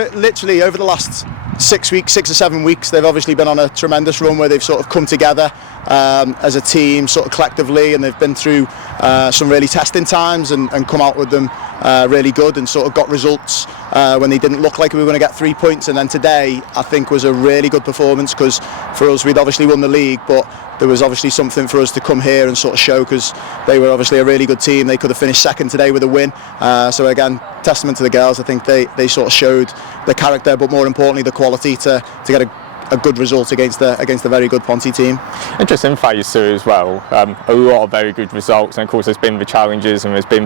literally over the last 6 or 7 weeks, they've obviously been on a tremendous run where they've sort of come together as a team, sort of collectively, and they've been through some really testing times and come out with them really good, and sort of got results when they didn't look like we were going to get 3 points. And then today, I think, was a really good performance, because for us, we'd obviously won the league, but there was obviously something for us to come here and sort of show, because they were obviously a really good team. They could have finished second today with a win. So again, testament to the girls. I think they sort of showed the character, but more importantly the quality to get a good result against a very good Ponty team. Interesting phase two as well. A lot of very good results, and of course there's been the challenges and there's been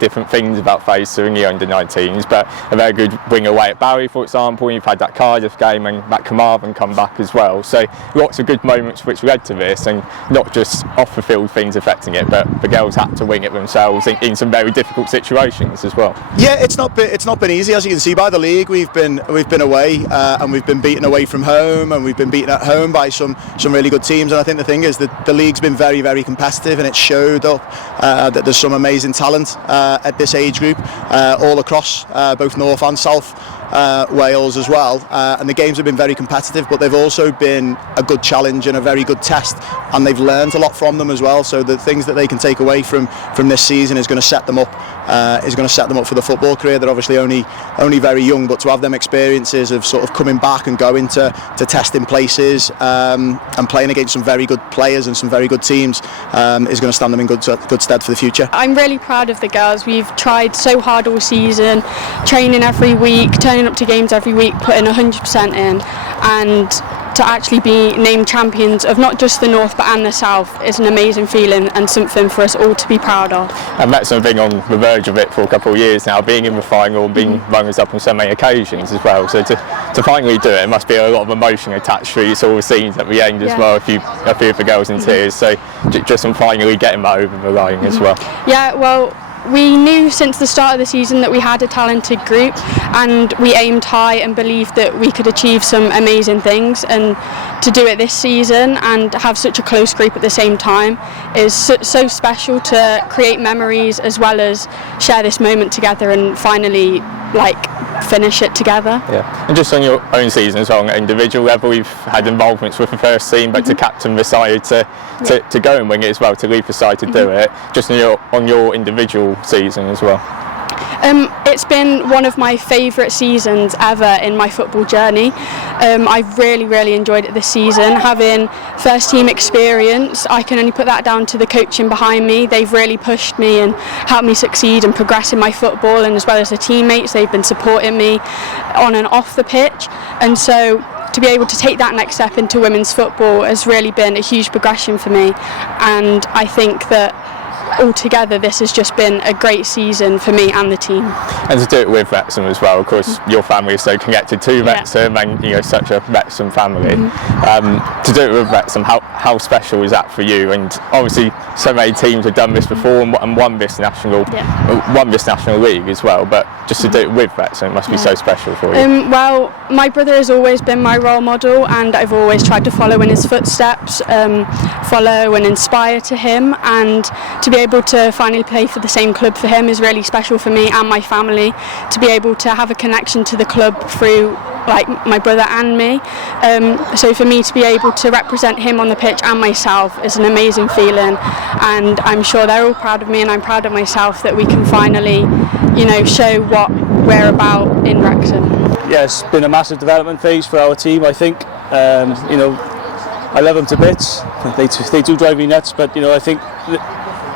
different things about phase two in the under-19s, but a very good win away at Barry, for example. You've had that Cardiff game and that Carmarthen come back as well, so lots of good moments which led to this, and not just off the field things affecting it, but the girls had to wing it themselves in some very difficult situations as well. Yeah, it's not been easy, as you can see by the league. We've been away and we've been beaten away from home, and we've been beaten at home by some really good teams. And I think the thing is that the league's been very, very competitive, and it showed up that there's some amazing talent at this age group all across both North and South Wales as well, and the games have been very competitive, but they've also been a good challenge and a very good test, and they've learned a lot from them as well. So the things that they can take away from this season is going to set them up for the football career. They're obviously only very young, but to have them experiences of sort of coming back and going to testing places and playing against some very good players and some very good teams is going to stand them in good stead for the future. I'm really proud of the girls. We've tried so hard all season, training every week, turning up to games every week, putting 100% in, and to actually be named champions of not just the North but and the South is an amazing feeling and something for us all to be proud of. And Wrexham have been on the verge of it for a couple of years now, being in the final and being runners-up on so many occasions as well. So to finally do it must be a lot of emotion attached to you. All the scenes at the end as well, a few of the girls in tears. So just on finally getting that over the line as well. Yeah, well, we knew since the start of the season that we had a talented group, and we aimed high and believed that we could achieve some amazing things, and to do it this season and have such a close group at the same time is so special, to create memories as well as share this moment together and finally finish it together. Yeah, and just on your own season as well, on an individual level, you've had involvements with the first team, but to captain the side, to go and wing it as well, to leave the side to do it, just on your individual season as well. It's been one of my favourite seasons ever in my football journey. I've really enjoyed it this season. Having first team experience, I can only put that down to the coaching behind me. They've really pushed me and helped me succeed and progress in my football, and as well as the teammates, they've been supporting me on and off the pitch. And so to be able to take that next step into women's football has really been a huge progression for me, and I think that altogether this has just been a great season for me and the team. And to do it with Wrexham as well, of course your family is so connected to Wrexham, and such a Wrexham family. To do it with Wrexham, how special is that for you? And obviously so many teams have done this before and won this national league as well, but just to do it with Wrexham must be so special for you. Well, my brother has always been my role model, and I've always tried to follow in his footsteps, follow and inspire to him, and to be able to finally play for the same club for him is really special for me and my family. To be able to have a connection to the club through my brother and me, so for me to be able to represent him on the pitch and myself is an amazing feeling, and I'm sure they're all proud of me and I'm proud of myself that we can finally show what we're about in Wrexham. Yeah, it's been a massive development phase for our team, I think. I love them to bits. They do drive me nuts, but I think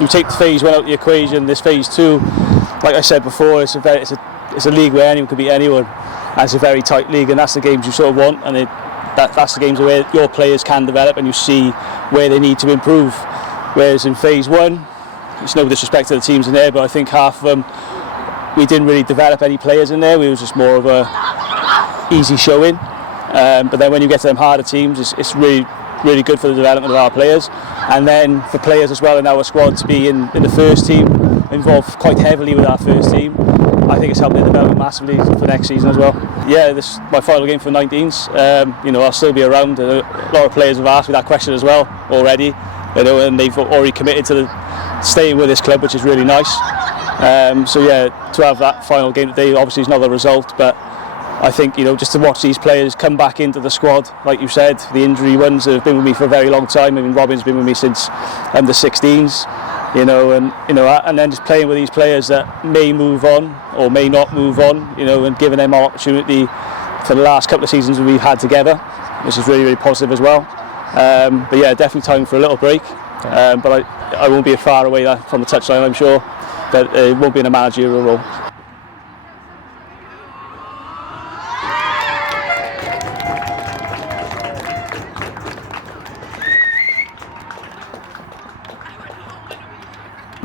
you take phase one out of the equation. This phase two, like I said before, it's a league where anyone can beat anyone, and it's a very tight league, and that's the games you sort of want, and that's the games where your players can develop and you see where they need to improve. Whereas in phase one, it's no disrespect to the teams in there, but I think half of them we didn't really develop any players in there. We was just more of a easy showing, but then when you get to them harder teams, it's really good for the development of our players, and then for players as well in our squad to be in the first team, involved quite heavily with our first team. I think it's helped their development massively for next season as well. Yeah, this is my final game for 19s. I'll still be around. A lot of players have asked me that question as well already, and they've already committed to staying with this club, which is really nice. So yeah, to have that final game today obviously is not the result, but I think, just to watch these players come back into the squad, like you said, the injury ones that have been with me for a very long time. I mean, Robin's been with me since under 16s, and then just playing with these players that may move on or may not move on, and giving them our opportunity for the last couple of seasons we've had together, which is really, really positive as well. But yeah, definitely time for a little break. But I won't be far away from the touchline, I'm sure. But it won't be in a managerial role.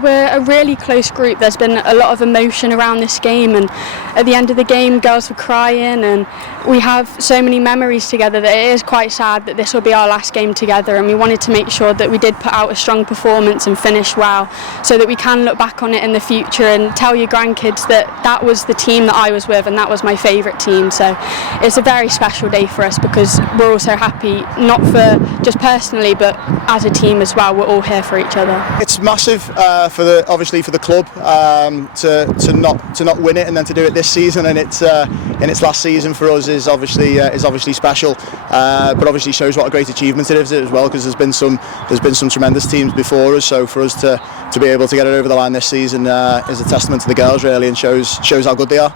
We're a really close group. There's been a lot of emotion around this game, and at the end of the game girls were crying, and we have so many memories together that it is quite sad that this will be our last game together, and we wanted to make sure that we did put out a strong performance and finish well, so that we can look back on it in the future and tell your grandkids that that was the team that I was with and that was my favourite team. So it's a very special day for us, because we're also happy, not for just personally but as a team as well. We're all here for each other. It's massive obviously for the club to not win it and then to do it this season, and it's in its last season for us is obviously special, but obviously shows what a great achievement it is as well, because there's been some tremendous teams before us. So for us to be able to get it over the line this season is a testament to the girls really, and shows how good they are.